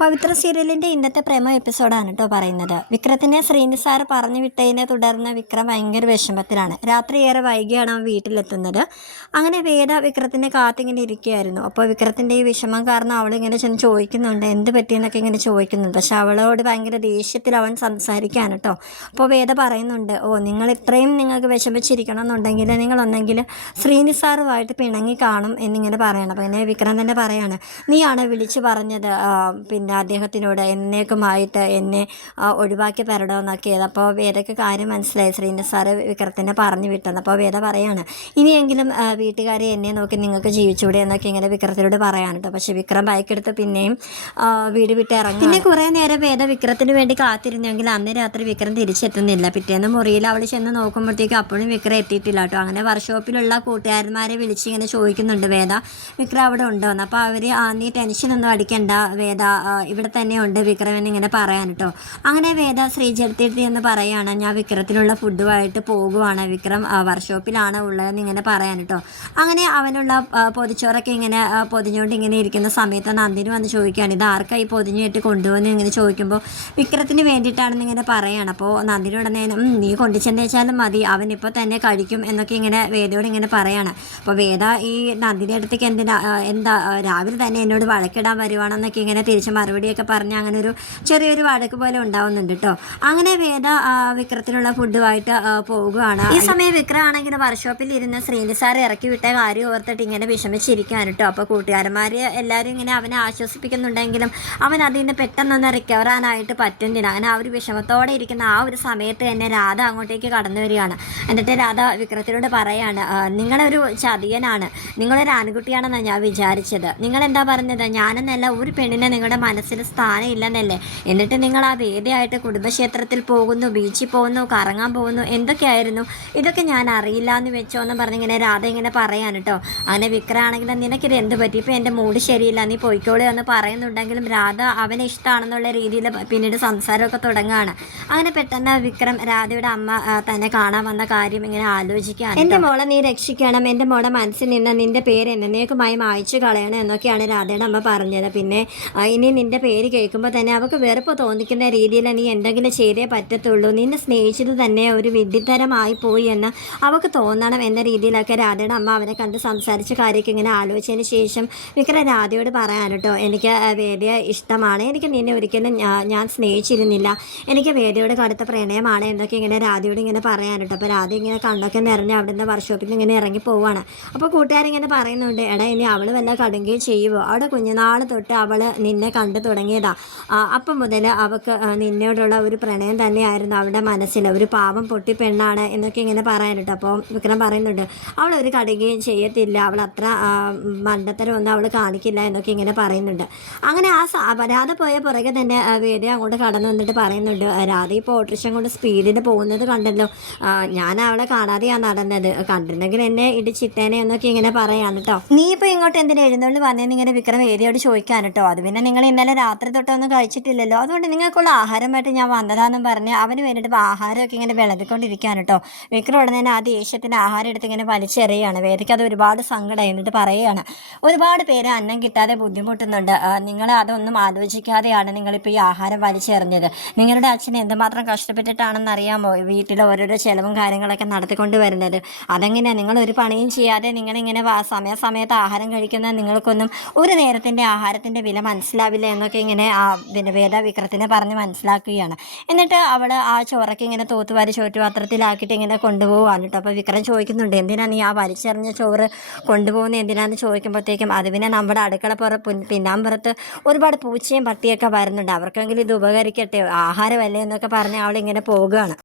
പവിത്ര സീരിയലിന്റെ ഇന്നത്തെ പ്രേമ എപ്പിസോഡാണ് കേട്ടോ പറയുന്നത്. വിക്രത്തിനെ ശ്രീനിസാർ പറഞ്ഞു വിട്ടതിനെ തുടർന്ന് വിക്രം ഭയങ്കര വിഷമത്തിലാണ്. രാത്രി ഏറെ വൈകിയാണ് അവൻ വീട്ടിലെത്തുന്നത്. അങ്ങനെ വേദ വിക്രത്തിനെ കാത്തിങ്ങനെ ഇരിക്കുകയായിരുന്നു. അപ്പോൾ വിക്രത്തിന്റെ ഈ വിഷമം കാരണം അവൾ ഇങ്ങനെ ചെന്ന് ചോദിക്കുന്നുണ്ട് എന്ത് പറ്റിയെന്നൊക്കെ ഇങ്ങനെ ചോദിക്കുന്നുണ്ട്. പക്ഷെ അവളോട് ഭയങ്കര ദേഷ്യത്തിൽ അവൻ സംസാരിക്കുകയാണ് കേട്ടോ അപ്പോൾ വേദ പറയുന്നുണ്ട് ഓ നിങ്ങൾ ഇത്രയും നിങ്ങൾക്ക് വിഷമിച്ചിരിക്കണം എന്നുണ്ടെങ്കിൽ നിങ്ങളൊന്നെങ്കിൽ ശ്രീനി ശ്രീനിസാറുമായിട്ട് പിണങ്ങി കാണും എന്നിങ്ങനെ പറയണം. അപ്പോൾ ഇങ്ങനെ വിക്രം തന്നെ പറയാണ് നീയാണ് വിളിച്ച് പറഞ്ഞത്? പിന്നെ അദ്ദേഹത്തിനോട് എന്നേക്കുമായിട്ട് എന്നെ ഒഴിവാക്കി തരണമെന്നൊക്കെയത് അപ്പോൾ വേദയ്ക്ക് കാര്യം മനസ്സിലായി. ശ്രീന്റെ സാറ് വിക്രത്തിനെ പറഞ്ഞു വിട്ടെന്ന്. അപ്പോൾ വേദ പറയാണ് ഇനിയെങ്കിലും വീട്ടുകാരെ എന്നെ നോക്കി നിങ്ങൾക്ക് ജീവിച്ചൂടെ എന്നൊക്കെ ഇങ്ങനെ വിക്രത്തിനോട് പറയാൻ കേട്ടോ. പക്ഷേ വിക്രം ബൈക്കെടുത്ത് പിന്നെയും വീട് വിട്ട് ഇറങ്ങി പിന്നെ കുറേ നേരം വേദ വിക്രത്തിന് വേണ്ടി കാത്തിരുന്നെങ്കിൽ അന്ന് രാത്രി വിക്രം തിരിച്ചെത്തുന്നില്ല. പിറ്റേന്ന് മുറിയിൽ അവൾ ചെന്ന് നോക്കുമ്പോഴത്തേക്കും അപ്പോഴും വിക്രം എത്തിയിട്ടില്ല കേട്ടോ. അങ്ങനെ വർക്ക്ഷോപ്പിലുള്ള കൂട്ടുകാരന്മാരെ വിളിച്ച് ഇങ്ങനെ ചോദിക്കുന്നുണ്ട് വേദ വിക്രം അവിടെ ഉണ്ടോ? എന്ന്. അപ്പോൾ അവർ ആ നീ ടെൻഷനൊന്നും അടിക്കണ്ട വേദ ഇവിടെ തന്നെ ഉണ്ട് വിക്രമൻ ഇങ്ങനെ പറയാൻ കേട്ടോ അങ്ങനെ വേദ ശ്രീജലത്തിരുത്തി എന്ന് പറയാണ് ഞാൻ വിക്രത്തിനുള്ള ഫുഡുമായിട്ട് പോകുവാണ് വിക്രം വർക്ക്ഷോപ്പിലാണ് ഉള്ളതെന്ന് ഇങ്ങനെ പറയാൻ കേട്ടോ അങ്ങനെ അവനുള്ള പൊതിച്ചോറൊക്കെ ഇങ്ങനെ പൊതിഞ്ഞുകൊണ്ട് ഇങ്ങനെ ഇരിക്കുന്ന സമയത്ത് നന്ദിനി വന്ന് ചോദിക്കുകയാണ് ഇത് ആർക്കായി പൊതിഞ്ഞിട്ട് കൊണ്ടുവന്ന് ഇങ്ങനെ ചോദിക്കുമ്പോൾ വിക്രത്തിന് വേണ്ടിയിട്ടാണെന്ന് ഇങ്ങനെ പറയാണ്. അപ്പോൾ നന്ദിനി ഉടനെ നീ കൊണ്ടു ചെന്നേച്ചാലും മതി അവൻ ഇപ്പോൾ തന്നെ കഴിക്കും എന്നൊക്കെ ഇങ്ങനെ വേദയോട് ഇങ്ങനെ പറയാണ്. അപ്പോൾ വേദ ഈ നന്ദിനി അടുത്തേക്ക് എന്തിനാ എന്താ രാവിലെ തന്നെ എന്നോട് വഴക്കിടാൻ വരുവാണെന്നൊക്കെ ഇങ്ങനെ തിരിച്ച് മറുപടിയൊക്കെ പറഞ്ഞ് അങ്ങനെ ഒരു ചെറിയൊരു വഴക്ക് പോലെ ഉണ്ടാവുന്നുണ്ട് കേട്ടോ അങ്ങനെ വേദ വിക്രത്തിനുള്ള ഫുഡുമായിട്ട് പോവുകയാണ് ഈ സമയം വിക്രം ആണെങ്കിൽ വർക്ക്ഷോപ്പിൽ ഇരുന്ന് ശ്രീനി സാർ ഇറക്കി വിട്ട കാര്യം ഓർത്തിട്ട് ഇങ്ങനെ വിഷമിച്ചിരിക്കുകയാണ് കേട്ടോ അപ്പോൾ കൂട്ടുകാരന്മാർ എല്ലാവരും ഇങ്ങനെ അവനെ ആശ്വസിപ്പിക്കുന്നുണ്ടെങ്കിലും അവൻ അതിൽ നിന്ന് പെട്ടെന്നൊന്ന് റിക്കവർ ആനായിട്ട് പറ്റുന്നില്ല. അങ്ങനെ ആ ഒരു വിഷമത്തോടെ ഇരിക്കുന്ന ആ ഒരു സമയത്ത് തന്നെ രാധ അങ്ങോട്ടേക്ക് കടന്നു വരികയാണ്. എന്നിട്ട് രാധ വിക്രത്തിനോട് പറയാണ് "ആ, നിങ്ങളൊരു ചതിയനാണ്. നിങ്ങളൊരു ആൺകുട്ടിയാണെന്നാണ് ഞാൻ വിചാരിച്ചത്. നിങ്ങൾ എന്താ പറഞ്ഞത്? ഞാനെന്നല്ല ഒരു പെണ്ണിനെ നിങ്ങളുടെ മനസ്സിൽ സ്ഥാനം ഇല്ലെന്നല്ലേ എന്നിട്ട് നിങ്ങൾ ആ വേദിയായിട്ട് കുടുംബക്ഷേത്രത്തിൽ പോകുന്നു ബീച്ചിൽ പോകുന്നു കറങ്ങാൻ പോകുന്നു എന്തൊക്കെയായിരുന്നു? ഇതൊക്കെ ഞാൻ അറിയില്ല എന്ന് വെച്ചോ എന്ന് പറഞ്ഞിങ്ങനെ രാധ ഇങ്ങനെ പറയാൻ കേട്ടോ. അങ്ങനെ വിക്രാണെങ്കിൽ നിനക്കിത് എന്ത് പറ്റി? ഇപ്പം എന്റെ മൂഡ് ശരിയില്ല നീ പോയിക്കോളൂ എന്ന് പറയുന്നുണ്ടെങ്കിലും രാധ അവനെ ഇഷ്ടമാണെന്നുള്ള രീതിയിൽ പിന്നീട് സംസാരമൊക്കെ തുടങ്ങുകയാണ്. അങ്ങനെ പെട്ടെന്ന് വിക്രം രാധയുടെ അമ്മ തന്നെ കാണാൻ വന്ന കാര്യം ഇങ്ങനെ ആലോചിക്കുകയാണ് എന്റെ മോളെ നീ രക്ഷിക്കണം എന്റെ മോളെ മനസ്സിൽ നിന്ന് നിന്റെ പേര് എന്നേക്കുമായി മായ്ച്ചു കളയണം എന്നൊക്കെയാണ് രാധയുടെ അമ്മ പറഞ്ഞത്. പിന്നെ ഇനി നിന്റെ പേര് കേൾക്കുമ്പോൾ തന്നെ അവൾക്ക് വെറുപ്പ് തോന്നിക്കുന്ന രീതിയിൽ നീ എന്തെങ്കിലും ചെയ്തേ പറ്റത്തുള്ളൂ. നിന്നെ സ്നേഹിച്ചത് തന്നെ ഒരു വിഡ്ഢിത്തരമായി പോയി എന്ന് അവൾക്ക് തോന്നണം എന്ന രീതിയിലൊക്കെ രാധയുടെ അമ്മ അവനെ കണ്ട് സംസാരിച്ച കാര്യമൊക്കെ ഇങ്ങനെ ആലോചിച്ചതിന് ശേഷം വിക്രം രാധയോട് പറയാൻ കേട്ടോ എനിക്ക് വേദിയ ഇഷ്ടമാണ്. എനിക്ക് നിന്നെ ഒരിക്കലും ഞാൻ സ്നേഹിച്ചിരുന്നില്ല. എനിക്ക് വേദിയോട് കടുത്ത പ്രണയമാണ് എന്നൊക്കെ ഇങ്ങനെ രാധയോട് ഇങ്ങനെ പറയാൻ കേട്ടോ. അപ്പോൾ രാധ ഇങ്ങനെ കണ്ണൊക്കെ നിറഞ്ഞ് അവിടുന്ന് വർക്ക്ഷോപ്പിൽ ഇങ്ങനെ ഇറങ്ങി പോവാണ്. അപ്പോൾ കൂട്ടുകാരിങ്ങനെ പറയുന്നുണ്ട് എടാ ഇനി അവൾ വല്ല കടുങ്കയും ചെയ്യുമോ അവിടെ കുഞ്ഞുനാൾ തൊട്ട് അവൾ നിന്നെ കണ്ടു തുടങ്ങിയതാ. ആ, അപ്പം മുതൽ അവൾക്ക് നിന്നോടുള്ള ഒരു പ്രണയം തന്നെയായിരുന്നു അവളുടെ മനസ്സിൽ ഒരു പാവം പൊട്ടി പെണ്ണാണ് എന്നൊക്കെ ഇങ്ങനെ പറയാനുണ്ട്. അപ്പോൾ വിക്രം പറയുന്നുണ്ട് അവൾ ഒരു കടുകയും ചെയ്യത്തില്ല. അവൾ അത്ര മണ്ടത്തരമൊന്നും അവൾ കാണിക്കില്ല എന്നൊക്കെ ഇങ്ങനെ പറയുന്നുണ്ട്. അങ്ങനെ ആ വരാതെ പോയ പുറകെ തന്നെ വേദ അങ്ങോട്ട് കടന്നു വന്നിട്ട് പറയുന്നുണ്ട് "ആ, രാധ ഇപ്പോൾ ഓട്ടോറിക്ഷം കൊണ്ട് സ്പീഡിൽ പോകുന്നത് കണ്ടല്ലോ. ഞാൻ അവളെ കാണാതെയാണ് നടന്നത്. കണ്ടിരുന്നെങ്കിൽ എന്നെ ഇടിച്ചിട്ടേനെ എന്നൊക്കെ ഇങ്ങനെ പറയാണ് കേട്ടോ നീ ഇപ്പോൾ ഇങ്ങോട്ട് എന്തിനാ എഴുന്നള്ളി വന്നേന്ന് ഇങ്ങനെ വിക്രം വേദിയോട് ചോദിക്കാൻ കേട്ടോ അത് പിന്നെ നിങ്ങൾ ഇന്നലെ രാത്രി തൊട്ടൊന്നും കഴിച്ചിട്ടില്ലല്ലോ. അതുകൊണ്ട് നിങ്ങൾക്കുള്ള ആഹാരമായിട്ട് ഞാൻ വന്നതാന്നും പറഞ്ഞ് അവന് വേണ്ടിയിട്ട് ആഹാരമൊക്കെ ഇങ്ങനെ വിളവിക്കൊണ്ടിരിക്കുകയാണ് കേട്ടോ. വിക്രം ഉടനെ ആ ദേഷ്യത്തിന് ആഹാരം എടുത്ത് ഇങ്ങനെ വലിച്ചെറിയാണ് വേദിക്ക് അത് ഒരുപാട് സങ്കടം എന്നിട്ട് പറയുകയാണ് ഒരുപാട് പേര് അന്നം കിട്ടാതെ ബുദ്ധിമുട്ടുന്നുണ്ട്. നിങ്ങൾ അതൊന്നും ആലോചിക്കാതെയാണ് നിങ്ങളിപ്പോൾ ഈ ആഹാരം വലിച്ചെറിഞ്ഞത്. നിങ്ങളുടെ അച്ഛൻ എന്തുമാത്രം കഷ്ടപ്പെട്ടിട്ടാണെന്ന് അറിയാമോ വീട്ടിൽ ഓരോരോ ചിലവും കാര്യങ്ങളൊക്കെ നടത്തിക്കൊണ്ട് വരുന്നത്? അതെങ്ങനെയാണ് നിങ്ങൾ ഒരു പണിയും ചെയ്യാതെ നിങ്ങളിങ്ങനെ സമയാസമയത്ത് ആഹാരം കഴിക്കുന്ന നിങ്ങൾക്കൊന്നും ഒരു നേരത്തിന്റെ ആഹാരത്തിന്റെ വില മനസ്സിലാവില്ല എന്നൊക്കെ ഇങ്ങനെ ആ പിന്നെ വേദ വിക്രത്തിനെ പറഞ്ഞ് മനസ്സിലാക്കുകയാണ്. എന്നിട്ട് അവൾ ആ ചോറൊക്കെ ഇങ്ങനെ തൂത്തുവാരി ചോറ്റുപാത്രത്തിലാക്കിയിട്ട് ഇങ്ങനെ കൊണ്ടുപോകാൻ കേട്ടോ. അപ്പോൾ വിക്രം ചോദിക്കുന്നുണ്ട് എന്തിനാണ് നീ ആ വലിച്ചെറിഞ്ഞ ചോറ് കൊണ്ടുപോകുന്നത് എന്തിനാണെന്ന് ചോദിക്കുമ്പോഴത്തേക്കും അത് പിന്നെ നമ്മുടെ അടുക്കള പുറ പിന്നാമ്പുറത്ത് ഒരുപാട് പൂച്ചയും പട്ടിയൊക്കെ വരുന്നുണ്ട്. അവർക്കെങ്കിലും ഇത് ഉപകരിക്കട്ടെ? ആഹാരമല്ലേ? എന്നൊക്കെ പറഞ്ഞ് അവളിങ്ങനെ പോകുകയാണ്